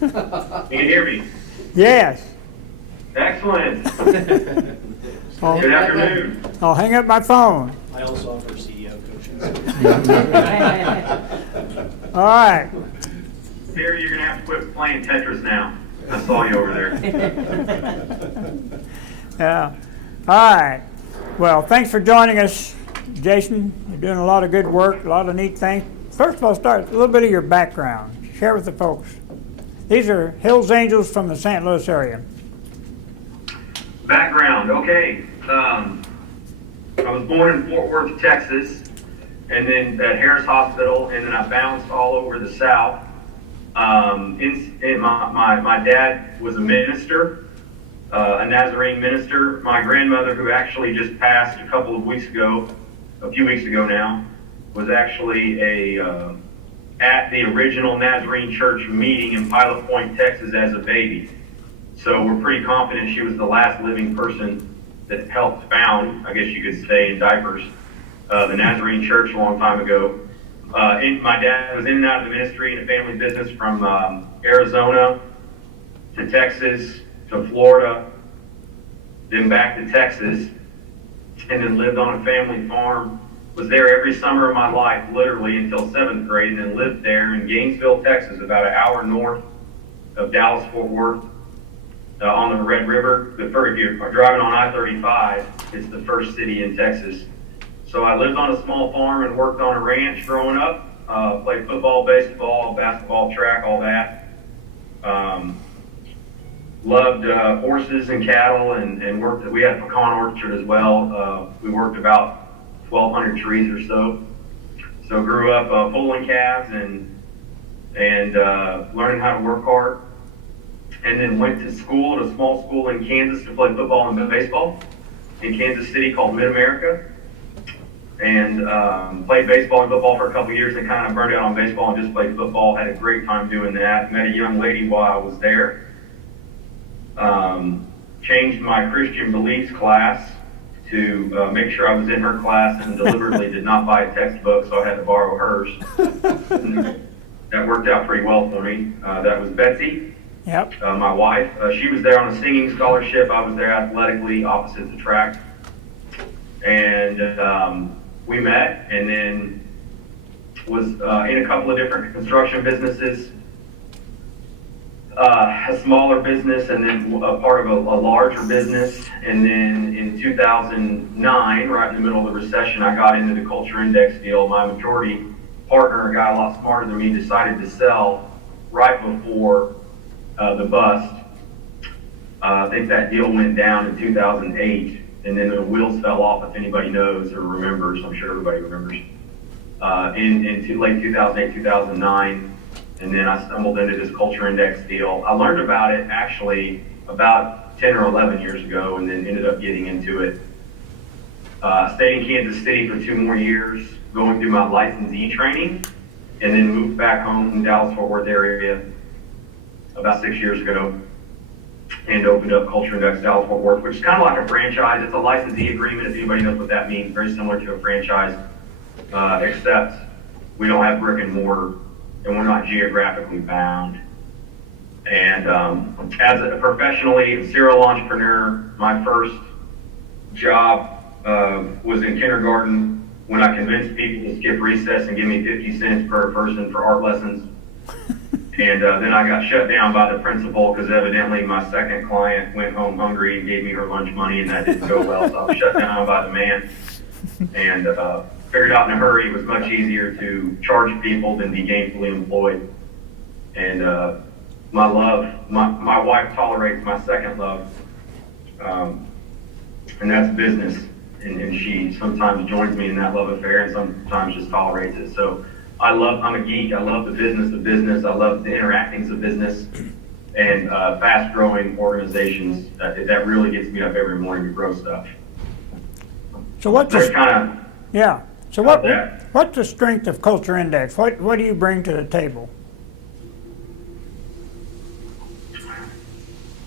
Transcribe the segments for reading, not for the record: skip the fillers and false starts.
Can you hear me? Yes. Excellent. I'll, Good afternoon. I'll hang up my phone. I also offer CEO coaching. All right. Barry, you're going to have to quit playing Tetris now. I saw you over there. Yeah. All right. Well, thanks for joining us, Jason. You're doing a lot of good work, a lot of neat things. First of all, start with a little bit of your background. Share with the folks. These are Hills Angels from the St. Louis area. Background, okay. I was born in Fort Worth, Texas, and then at Harris Hospital, and then I bounced all over the South. My dad was a minister, a Nazarene minister. My grandmother, who actually just passed a few weeks ago now, was actually at the original Nazarene church meeting in Pilot Point, Texas as a baby. So we're pretty confident she was the last living person that helped found, I guess you could say in diapers, the Nazarene church a long time ago. My dad was in and out of the ministry and the family business from Arizona to Texas to Florida, then back to Texas, and then lived on a family farm. Was there every summer of my life, literally until 7th grade, and then lived there in Gainesville, Texas, about an hour north of Dallas-Fort Worth, on the Red River. If you're driving on I-35, it's the first city in Texas. So I lived on a small farm and worked on a ranch growing up. Played football, baseball, basketball, track, all that. Loved horses and cattle, and worked. We had a pecan orchard as well. We worked about 1,200 trees or so. So grew up pulling calves and learning how to work hard. And then went to school at a small school in Kansas to play football and baseball in Kansas City called Mid-America. And played baseball and football for a couple of years and kind of burned out on baseball and just played football. Had a great time doing that. Met a young lady while I was there. Changed my Christian beliefs class to make sure I was in her class and deliberately did not buy a textbook, so I had to borrow hers. That worked out pretty well for me. That was Betsy. Yep. My wife, she was there on a singing scholarship. I was there athletically, opposite the track. And we met, and then was in a couple of different construction businesses, a smaller business, and then a part of a larger business. And then in 2009, right in the middle of the recession, I got into the Culture Index deal. My majority partner, a guy a lot smarter than me, decided to sell right before the bust. I think that deal went down in 2008, and then the wheels fell off, if anybody knows or remembers. I'm sure everybody remembers. In late 2008, 2009, and then I stumbled into this Culture Index deal. I learned about it actually about 10 or 11 years ago, and then ended up getting into it. Stayed in Kansas City for 2 more years, going through my licensee training, and then moved back home in Dallas-Fort Worth area about 6 years ago, and opened up Culture Index Dallas-Fort Worth, which is kind of like a franchise. It's a licensee agreement, if anybody knows what that means. Very similar to a franchise, except we don't have brick and mortar, and we're not geographically bound. And as a professionally serial entrepreneur, my first job was in kindergarten when I convinced people to skip recess and give me 50 cents per person for art lessons. And then I got shut down by the principal because evidently my second client went home hungry and gave me her lunch money, and that didn't go well. So I was shut down by the man, and figured out in a hurry it was much easier to charge people than be gainfully employed. And my wife tolerates my second love, and that's business. And she sometimes joins me in that love affair and sometimes just tolerates it. So I'm a geek. I love the business of business. I love the interactings of business and fast-growing organizations. That really gets me up every morning to grow stuff. So what's There's kind of yeah? So what's the strength of Culture Index? What do you bring to the table?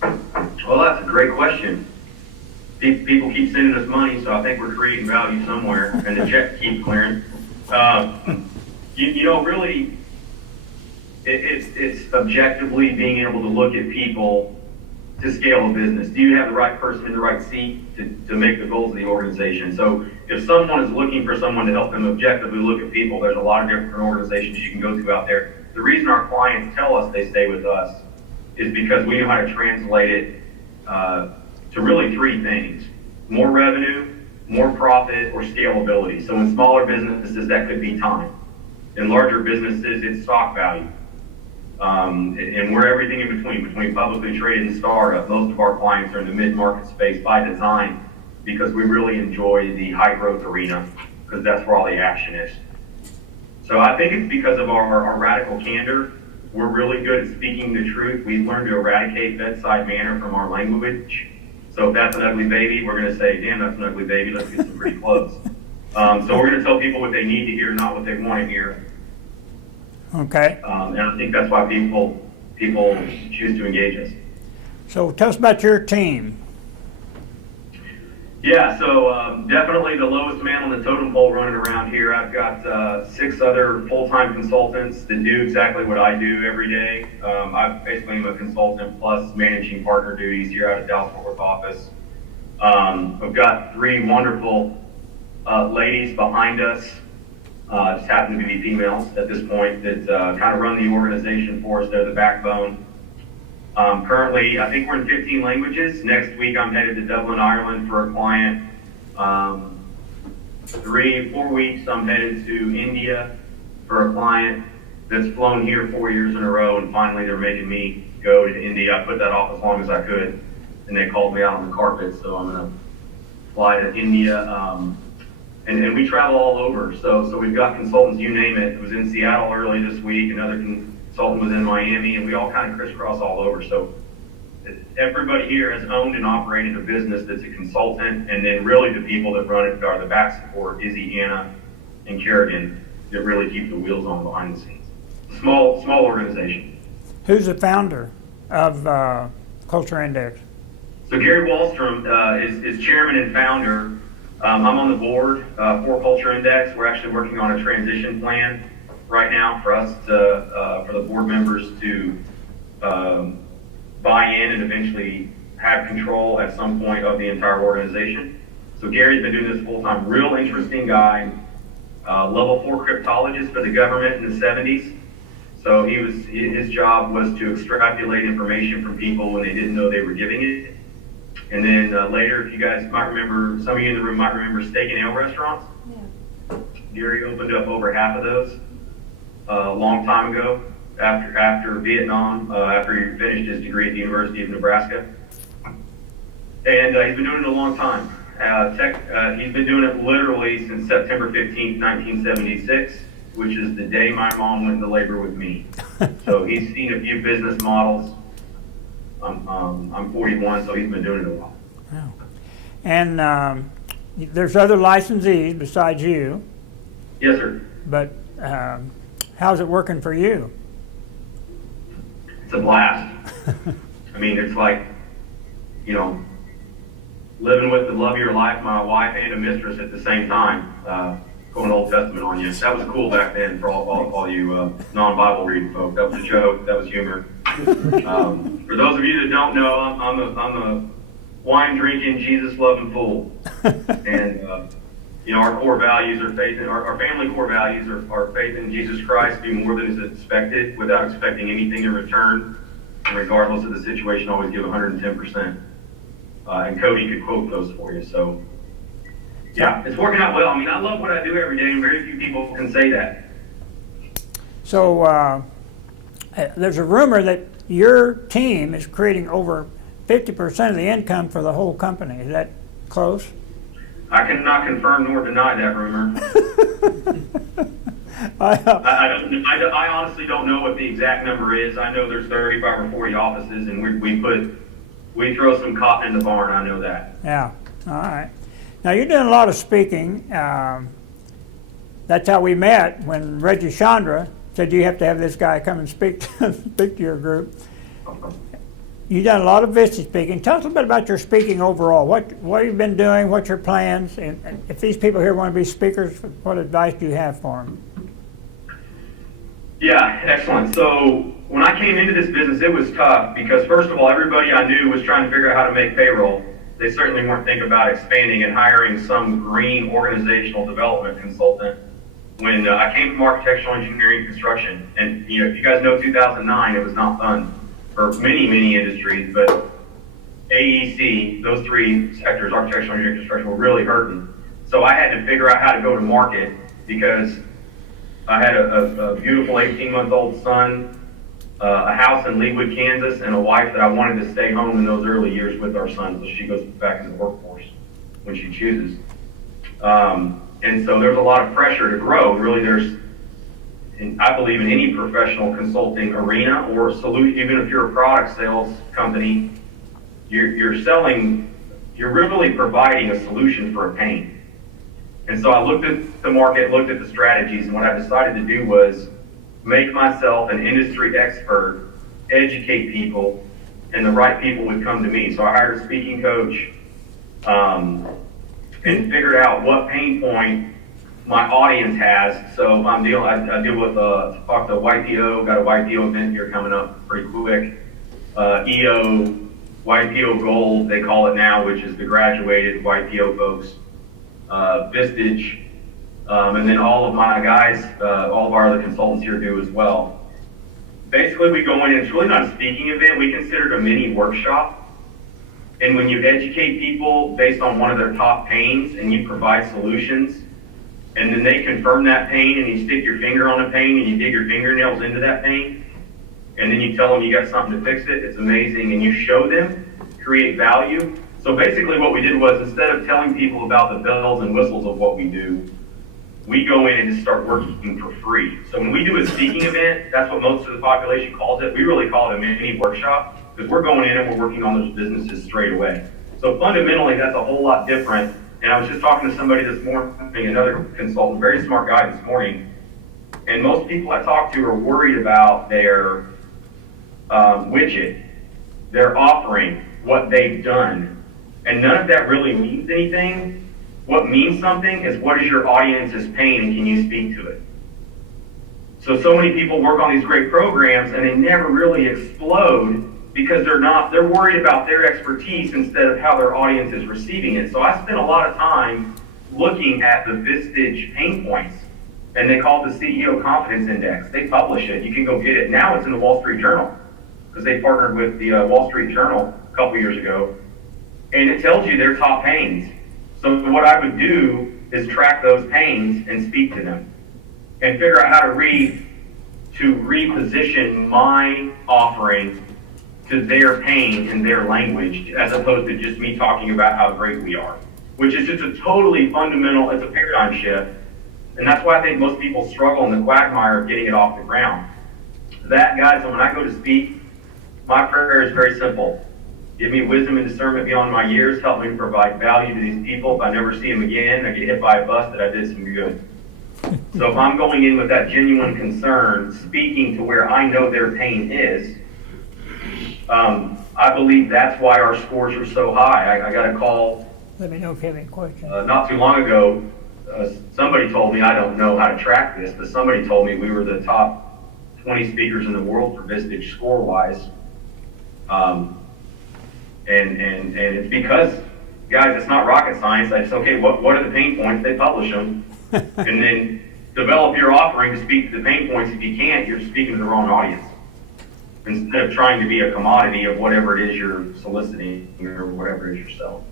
Well, that's a great question. People keep sending us money, so I think we're creating value somewhere, and the check keeps clearing. Really, it's objectively being able to look at people to scale a business. Do you have the right person in the right seat to make the goals of the organization? So if someone is looking for someone to help them objectively look at people, there's a lot of different organizations you can go to out there. The reason our clients tell us they stay with us is because we know how to translate it to really three things: more revenue, more profit, or scalability. So in smaller businesses, that could be time. In larger businesses, it's stock value. And we're everything in between publicly traded and startup. Most of our clients are in the mid-market space by design because we really enjoy the high growth arena because that's where all the action is. So I think it's because of our radical candor. We're really good at speaking the truth. We've learned to eradicate bedside manner from our language. So if that's an ugly baby, we're going to say, damn, that's an ugly baby. Let's get some pretty clothes. So we're going to tell people what they need to hear, not what they want to hear. Okay. And I think that's why people choose to engage us. So tell us about your team. Yeah, so definitely the lowest man on the totem pole running around here. I've got 6 other full-time consultants that do exactly what I do every day. I basically am a consultant plus managing partner duties here out of Dallas-Fort Worth office. I've got 3 wonderful ladies behind us. Just happen to be females at this point that kind of run the organization for us. They're the backbone. Currently, I think we're in 15 languages. Next week, I'm headed to Dublin, Ireland for a client. 4 weeks, I'm headed to India for a client that's flown here 4 years in a row, and finally they're making me go to India. I put that off as long as I could, and they called me out on the carpet, so I'm going to fly to India. And we travel all over. So we've got consultants, you name it. It was in Seattle early this week. Another consultant was in Miami, and we all kind of crisscross all over. So everybody here has owned and operated a business that's a consultant, and then really the people that run it are the back support, Izzy, Anna, and Kerrigan, that really keep the wheels on behind the scenes. Small organization. Who's the founder of Culture Index? So Gary Wallstrom is chairman and founder. I'm on the board for Culture Index. We're actually working on a transition plan right now for us to, for the board members to buy in and eventually have control at some point of the entire organization. So Gary's been doing this full time. Real interesting guy. Level 4 cryptologist for the government in the 70s. So his job was to extrapolate information from people when they didn't know they were giving it. And then later, if you guys might remember, some of you in the room might remember steak and ale restaurants. Yeah. Gary opened up over half of those a long time ago after Vietnam, after he finished his degree at the University of Nebraska. And he's been doing it a long time. He's been doing it literally since September 15th, 1976, which is the day my mom went into labor with me. So he's seen a few business models. I'm 41, so he's been doing it a while. Wow. And there's other licensees besides you. Yes, sir. But how's it working for you? It's a blast. I mean, it's like, living with the love of your life, my wife and a mistress at the same time. Going Old Testament on you. That was cool back then for all you non-Bible reading folks. That was a joke. That was humor. For those of you that don't know, I'm a wine drinking, Jesus loving fool. And our core values are faith. Our family core values are faith in Jesus Christ, do more than is expected without expecting anything in return, and regardless of the situation, always give 110%. And Cody could quote those for you. So. Yeah, it's working out well. I mean, I love what I do every day, and very few people can say that. So there's a rumor that your team is creating over 50% of the income for the whole company. Is that close? I cannot confirm nor deny that rumor. I honestly don't know what the exact number is. I know there's 35 or 40 offices, and we throw some cotton in the barn. I know that. Yeah. All right. Now, you're doing a lot of speaking. That's how we met when Reggie Chandra said you have to have this guy come and speak to your group. You've done a lot of visiting speaking. Tell us a bit about your speaking overall. What have you been doing? What's your plans? And if these people here want to be speakers, what advice do you have for them? Yeah, excellent. So when I came into this business, it was tough because first of all, everybody I knew was trying to figure out how to make payroll. They certainly weren't thinking about expanding and hiring some green organizational development consultant. When I came from architectural engineering construction, and if you guys know 2009, it was not fun for many industries, but AEC, those three sectors, architectural engineering construction, were really hurting. So I had to figure out how to go to market because I had a beautiful 18-month-old son, a house in Leawood, Kansas, and a wife that I wanted to stay home in those early years with our son so she goes back in the workforce when she chooses. And so there's a lot of pressure to grow. Really, I believe in any professional consulting arena or solution, even if you're a product sales company, you're really providing a solution for a pain. And so I looked at the market, looked at the strategies, and what I decided to do was make myself an industry expert, educate people, and the right people would come to me. So I hired a speaking coach, and figured out what pain point my audience has. So if I deal with talk to YPO, got a YPO event here coming up pretty quick. EO, YPO Gold, they call it now, which is the graduated YPO folks. Vistage, and then all of my guys, all of our other consultants here do as well. Basically, we go in, and it's really not a speaking event. We consider it a mini workshop. And when you educate people based on one of their top pains and you provide solutions, and then they confirm that pain and you stick your finger on the pain and you dig your fingernails into that pain, and then you tell them you got something to fix it, it's amazing, and you show them, create value. So basically what we did was, instead of telling people about the bells and whistles of what we do, we go in and just start working for free. So when we do a speaking event, that's what most of the population calls it. We really call it a mini workshop because we're going in and we're working on those businesses straight away. So fundamentally, that's a whole lot different. And I was just talking to somebody this morning, another consultant, very smart guy this morning, and most people I talk to are worried about their widget, their offering, what they've done. And none of that really means anything. What means something is, what is your audience's pain and can you speak to it? So many people work on these great programs and they never really explode because they're worried about their expertise instead of how their audience is receiving it. So I spent a lot of time looking at the Vistage pain points, and they call it the CEO Confidence Index. They publish it. You can go get it. Now it's in the Wall Street Journal because they partnered with the Wall Street Journal a couple years ago, and it tells you their top pains. So what I would do is track those pains and speak to them and figure out how to reposition my offering to their pain in their language, as opposed to just me talking about how great we are, which is just a totally fundamental, it's a paradigm shift. And that's why I think most people struggle in the quagmire of getting it off the ground. That, guys, when I go to speak, my prayer is very simple. Give me wisdom and discernment beyond my years. Help me provide value to these people. If I never see them again, I get hit by a bus that I did some good. So if I'm going in with that genuine concern, speaking to where I know their pain is, I believe that's why our scores are so high. I got a call. Let me know if you have any questions. Not too long ago, somebody told me, I don't know how to track this, but somebody told me we were the top 20 speakers in the world for Vistage score-wise. And it's because, guys, it's not rocket science. I just, okay, what are the pain points? They publish them. And then develop your offering to speak to the pain points. If you can't, you're speaking to the wrong audience. Instead of trying to be a commodity of whatever it is you're soliciting or whatever it is you're selling.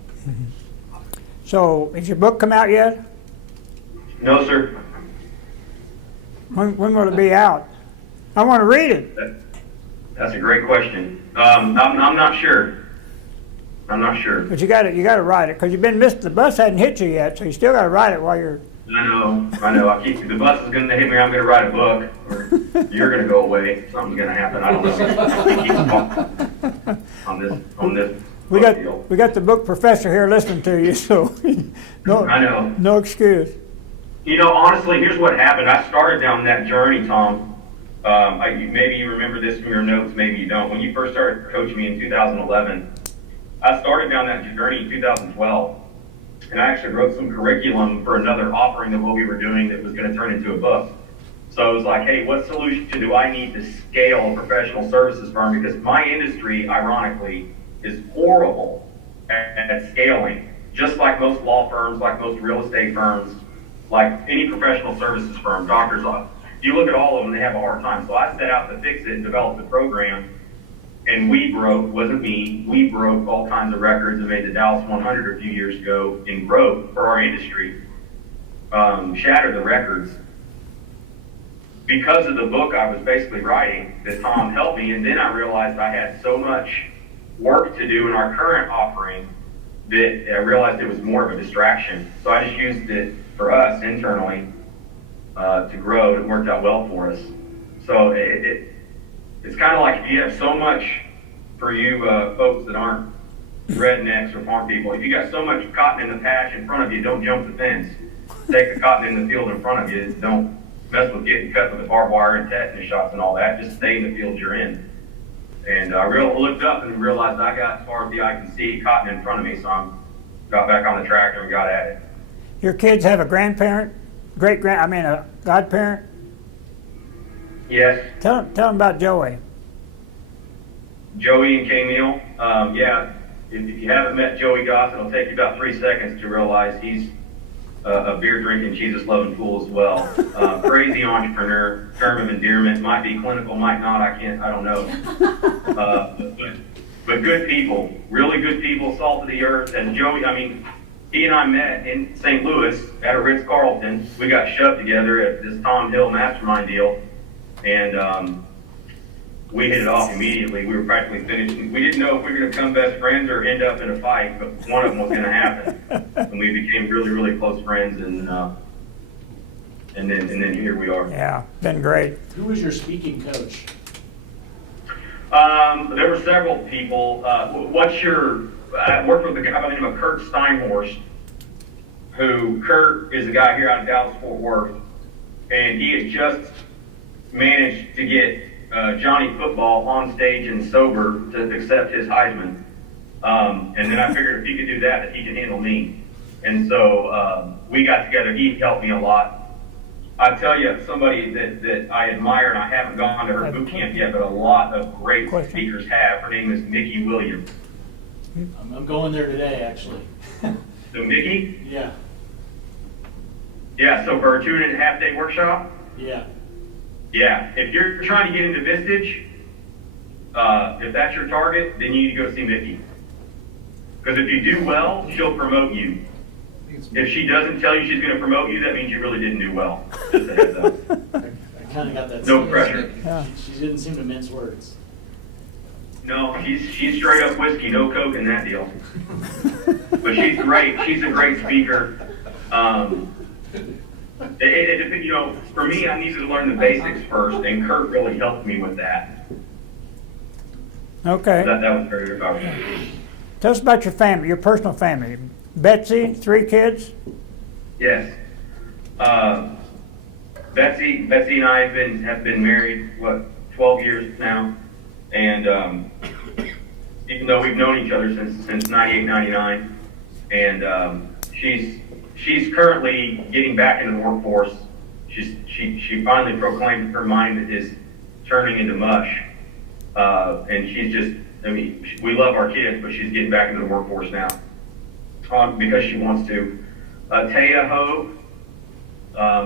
So, has your book come out yet? No, sir. When will it be out? I want to read it. That's a great question. I'm not sure. I'm not sure. But you got to write it, because you've been missing. The bus hadn't hit you yet, so you still got to write it while you're. I know. The bus is going to hit me. I'm going to write a book, or you're going to go away. Something's going to happen. I don't know. on this. We got the book professor here listening to you, so I know. No excuse. Honestly, here's what happened. I started down that journey, Tom. Maybe you remember this from your notes, maybe you don't. When you first started coaching me in 2011, I started down that journey in 2012. And I actually wrote some curriculum for another offering of what we were doing that was going to turn into a book. So it was like, hey, what solution do I need to scale a professional services firm? Because my industry, ironically, is horrible at scaling. Just like most law firms, like most real estate firms, like any professional services firm, doctors' office. You look at all of them, they have a hard time. So I set out to fix it and develop the program. And we broke, wasn't me, we broke all kinds of records and made the Dallas 100 a few years ago in growth for our industry. Shattered the records because of the book I was basically writing that Tom helped me. And then I realized I had so much work to do in our current offering that I realized it was more of a distraction. So I just used it for us internally to grow. It worked out well for us. So it's kind of like if you have so much, for you folks that aren't rednecks or farm people, if you got so much cotton in the patch in front of you, don't jump the fence. Take the cotton in the field in front of you. Don't mess with getting cut with the barbed wire and tetanus shots and all that. Just stay in the field you're in. And I looked up and realized I got as far as the eye can see cotton in front of me, so I got back on the tractor and got at it. Your kids have a grandparent, a godparent? Yes. Tell them about Joey. Joey and Camille. Yeah, if you haven't met Joey Goss, it'll take you about 3 seconds to realize he's a beer drinking, Jesus loving fool as well. Crazy entrepreneur, term of endearment, might be clinical, might not, I don't know. But good people, really good people, salt of the earth. And Joey, he and I met in St. Louis at a Ritz-Carlton. We got shoved together at this Tom Hill mastermind deal. And we hit it off immediately. We were practically finished. We didn't know if we were going to become best friends or end up in a fight, but one of them was going to happen. And we became really, really close friends, and then here we are. Yeah, been great. Who was your speaking coach? There were several people. I worked with a guy by the name of Kurt Steinhorst, Kurt is a guy here out of Dallas-Fort Worth, and he had just managed to get Johnny Football on stage and sober to accept his Heisman. And then I figured if he could do that he could handle me. And so we got together. He helped me a lot. I tell you, somebody that I admire, and I haven't gone to her boot camp yet, but a lot of great speakers have. Her name is Mickey Williams. I'm going there today, actually. So Mickey? Yeah. Yeah, so for a 2.5 day workshop? Yeah. Yeah, if you're trying to get into Vistage, if that's your target, then you need to go see Mickey. Because if you do well, she'll promote you. If she doesn't tell you she's going to promote you, that means you really didn't do well. Just a heads up. I kind of got that. No sense. pressure. Yeah. She didn't seem to mince words. No, she's straight up whiskey, no coke in that deal. But she's great. She's a great speaker. For me, I needed to learn the basics first, and Kurt really helped me with that. Okay. That was very powerful. Tell us about your family, your personal family. Betsy, 3 kids? Yes. Betsy and I have been married, 12 years now. And even though we've known each other since 98, 99, and she's currently getting back into the workforce. She finally proclaimed her mind is turning into mush. And she's just, we love our kids, but she's getting back into the workforce now because she wants to. Taya Ho,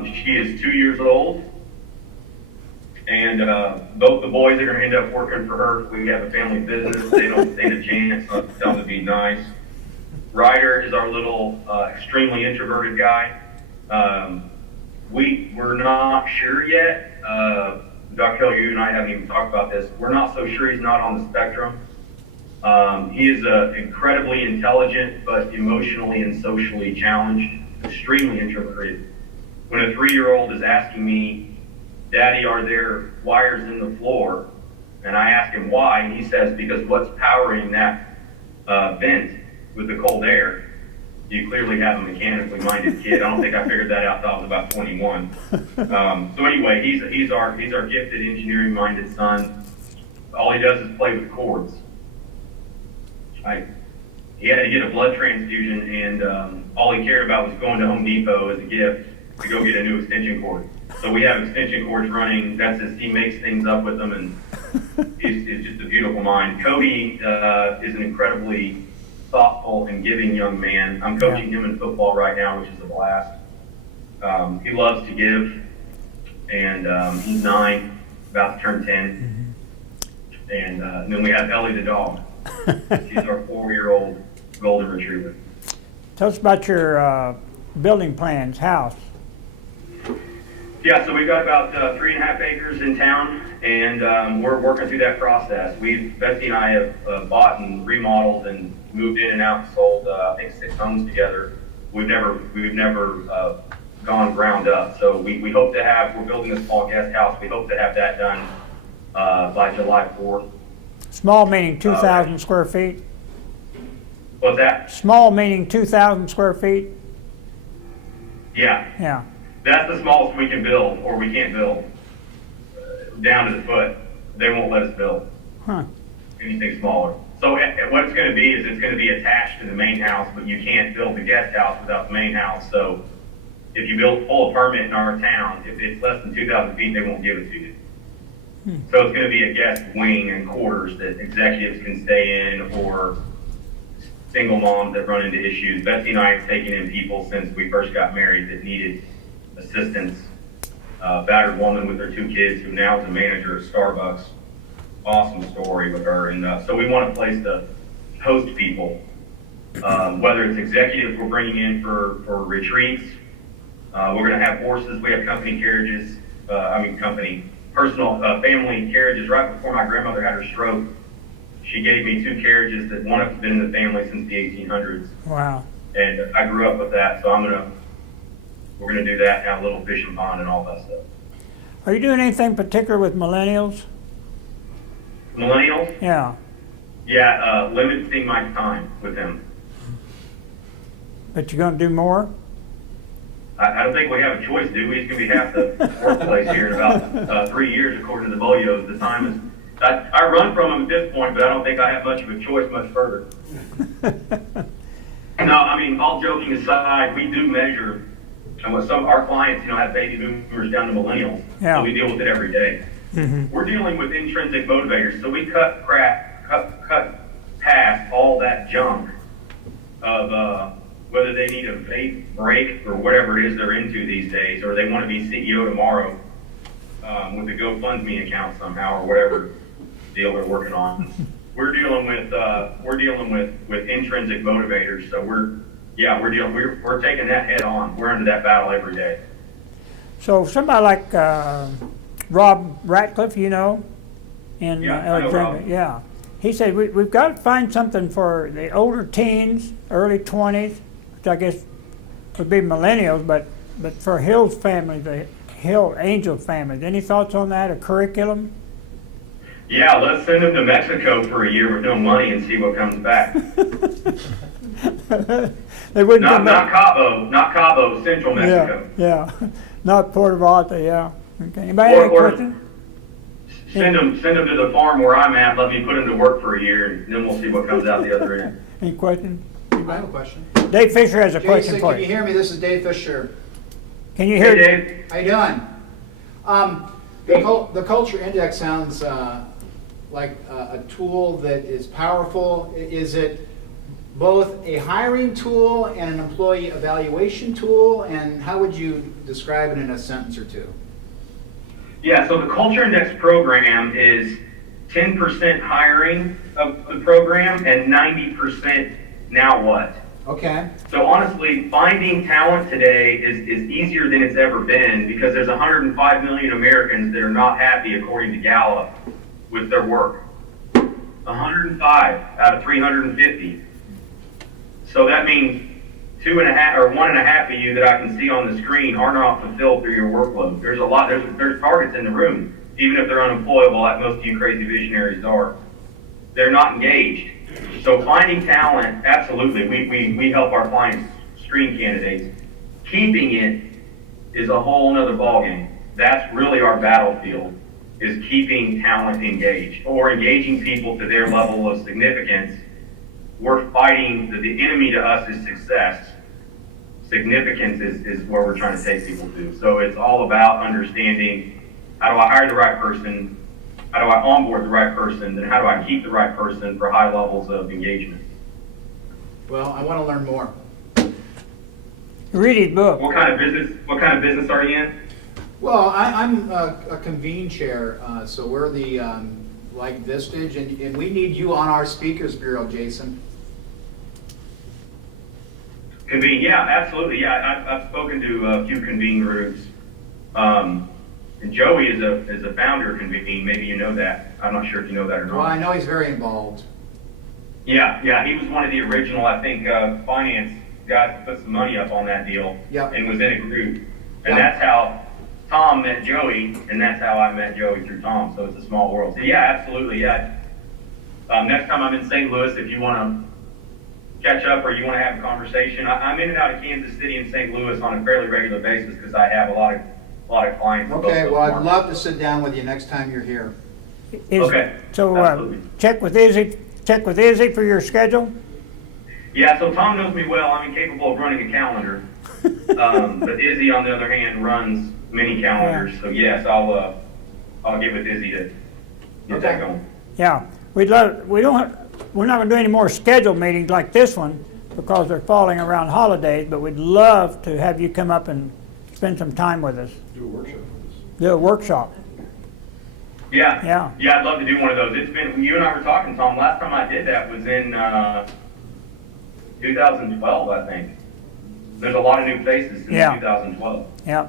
she is 2 years old. And both the boys are going to end up working for her. We have a family business. They don't stand a chance. So that would be nice. Ryder is our little extremely introverted guy. We're not sure yet. Dr. Hill, you and I haven't even talked about this. We're not so sure he's not on the spectrum. He is incredibly intelligent, but emotionally and socially challenged, extremely introverted. When a 3-year-old is asking me, Daddy, are there wires in the floor? And I ask him why, and he says, because what's powering that vent with the cold air? You clearly have a mechanically minded kid. I don't think I figured that out until I was about 21. So anyway, he's our gifted engineering minded son. All he does is play with cords. He had to get a blood transfusion, and all he cared about was going to Home Depot as a gift to go get a new extension cord. So we have extension cords running. He makes things up with them, and he's just a beautiful mind. Cody is an incredibly thoughtful and giving young man. I'm coaching him in football right now, which is a blast. He loves to give, and he's 9, about to turn 10. And then we have Ellie the dog. She's our 4-year-old golden retriever. Tell us about your building plans, house. Yeah, so we've got about 3.5 acres in town, and we're working through that process. Betsy and I have bought and remodeled and moved in and out and sold, I think, 6 homes together. We've never gone ground up. So we hope to have, we're building a small guest house. We hope to have that done by July 4th. Small meaning 2,000 square feet? What's that? Small meaning 2,000 square feet? Yeah. Yeah. That's the smallest we can build, or we can't build, down to the foot. They won't let us build anything smaller. So what it's going to be is it's going to be attached to the main house, but you can't build the guest house without the main house. So if you pull a permit in our town, if it's less than 2,000 feet, they won't give it to you. So it's going to be a guest wing and quarters that executives can stay in, or single moms that run into issues. Betsy and I have taken in people since we first got married that needed assistance. Battered woman with her 2 kids who now is a manager at Starbucks. Awesome story with her. And so we want a place to host people, whether it's executives we're bringing in for retreats. We're going to have horses. We have company carriages. Personal family carriages. Right before my grandmother had her stroke, she gave me 2 carriages that one has been in the family since the 1800s. Wow. And I grew up with that, so we're gonna do that, have a little fishing pond and all that stuff. Are you doing anything particular with millennials? Millennials? Yeah. Yeah, limiting my time with them. But you're going to do more? I don't think we have a choice, do we? It's gonna be half the workplace here in about 3 years, according to the Boyos. The time is. I run from them at this point, but I don't think I have much of a choice much further. No, I mean, all joking aside, we do measure, and with some our clients, have baby boomers down to millennials, so we deal with it every day. We're dealing with intrinsic motivators, so we cut past all that junk of whether they need a vape break or whatever it is they're into these days, or they want to be CEO tomorrow with a GoFundMe account somehow, or whatever deal they're working on. We're dealing with intrinsic motivators. So we're taking that head on. We're into that battle every day. So somebody like Rob Ratcliffe, in Alexandria, yeah, he said we've got to find something for the older teens, early 20s, which I guess would be millennials, but for Hill's family, the Hill Angel family. Any thoughts on that? A curriculum? Yeah, let's send them to Mexico for a year with no money and see what comes back. They wouldn't not Cabo, Central Mexico. Yeah, not Puerto Vallarta. Yeah. Okay. Anybody have a question? Send them to the farm where I'm at. Let me put them to work for a year, and then we'll see what comes out the other end. Any questions? I have a question. Dave Fisher has a question Jason, for can you hear me? This is Dave Fisher. Can you hear? Hey, Dave. How you doing? The Culture Index sounds like a tool that is powerful. Is it both a hiring tool and an employee evaluation tool? And how would you describe it in a sentence or two? Yeah, so the Culture Index program is 10% hiring of the program and 90% now what? Okay. So honestly, finding talent today is easier than it's ever been because there's 105 million Americans that are not happy, according to Gallup, with their work. 105 out of 350. So that means 2.5 or 1.5 of you that I can see on the screen are not fulfilled through your workload. There's a lot. There's targets in the room, even if they're unemployable, like most of you crazy visionaries are. They're not engaged. So finding talent, absolutely, we help our clients screen candidates. Keeping it is a whole other ballgame. That's really our battlefield, is keeping talent engaged or engaging people to their level of significance. We're fighting, the enemy to us is success. significance is where we're trying to take people to. So it's all about understanding, how do I hire the right person? How do I onboard the right person? And how do I keep the right person for high levels of engagement? Well, I want to learn more. Read his book. What kind of business are you in? Well, I'm a convene chair, so we're the, like Vistage, and we need you on our speakers bureau, Jason. Convene, yeah, absolutely. Yeah, I've spoken to a few convene groups. And Joey is a founder of Convene. Maybe you know that. I'm not sure if you know that or not. Well, I know he's very involved. Yeah, he was one of the original, I think, finance guys that put some money up on that deal. Yep. And was in a group. And Yep. that's how Tom met Joey, and that's how I met Joey through Tom. So it's a small world. So yeah, absolutely, yeah. Next time I'm in St. Louis, if you want to catch up or you want to have a conversation, I'm in and out of Kansas City and St. Louis on a fairly regular basis because I have a lot of clients. in both Okay, those well, I'd markets. love to sit down with you next time you're here. Okay, So absolutely. check with Izzy for your schedule. Yeah, so Tom knows me well. I'm incapable of running a calendar. But Izzy, on the other hand, runs many calendars. So yes, I'll get with Izzy to get that going. Yeah, we're not going to do any more scheduled meetings like this one because they're falling around holidays, but we'd love to have you come up and spend some time with us. Do a workshop with us. Do a workshop. Yeah, I'd love to do one of those. It's been, you and I were talking, Tom, last time I did that was in 2012, I think. There's a lot of new faces since Yeah. 2012. Yeah,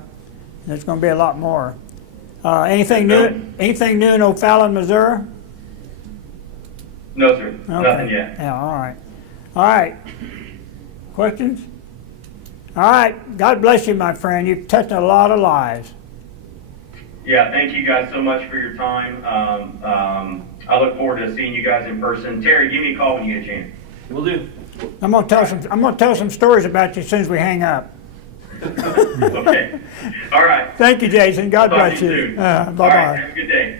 there's going to be a lot more. Anything new? Anything new in O'Fallon, Missouri? No, sir, Okay. nothing yet. Yeah, all right. All right. Questions? All right. God bless you, my friend. You've touched a lot of lives. Yeah, thank you guys so much for your time. I look forward to seeing you guys in person. Terry, give me a call when you get a chance. Will do. I'm going to tell some stories about you as soon as we hang up. Okay. All right. Thank you, Jason. God Talk to bless you you. soon. Bye All bye. right, have a good day.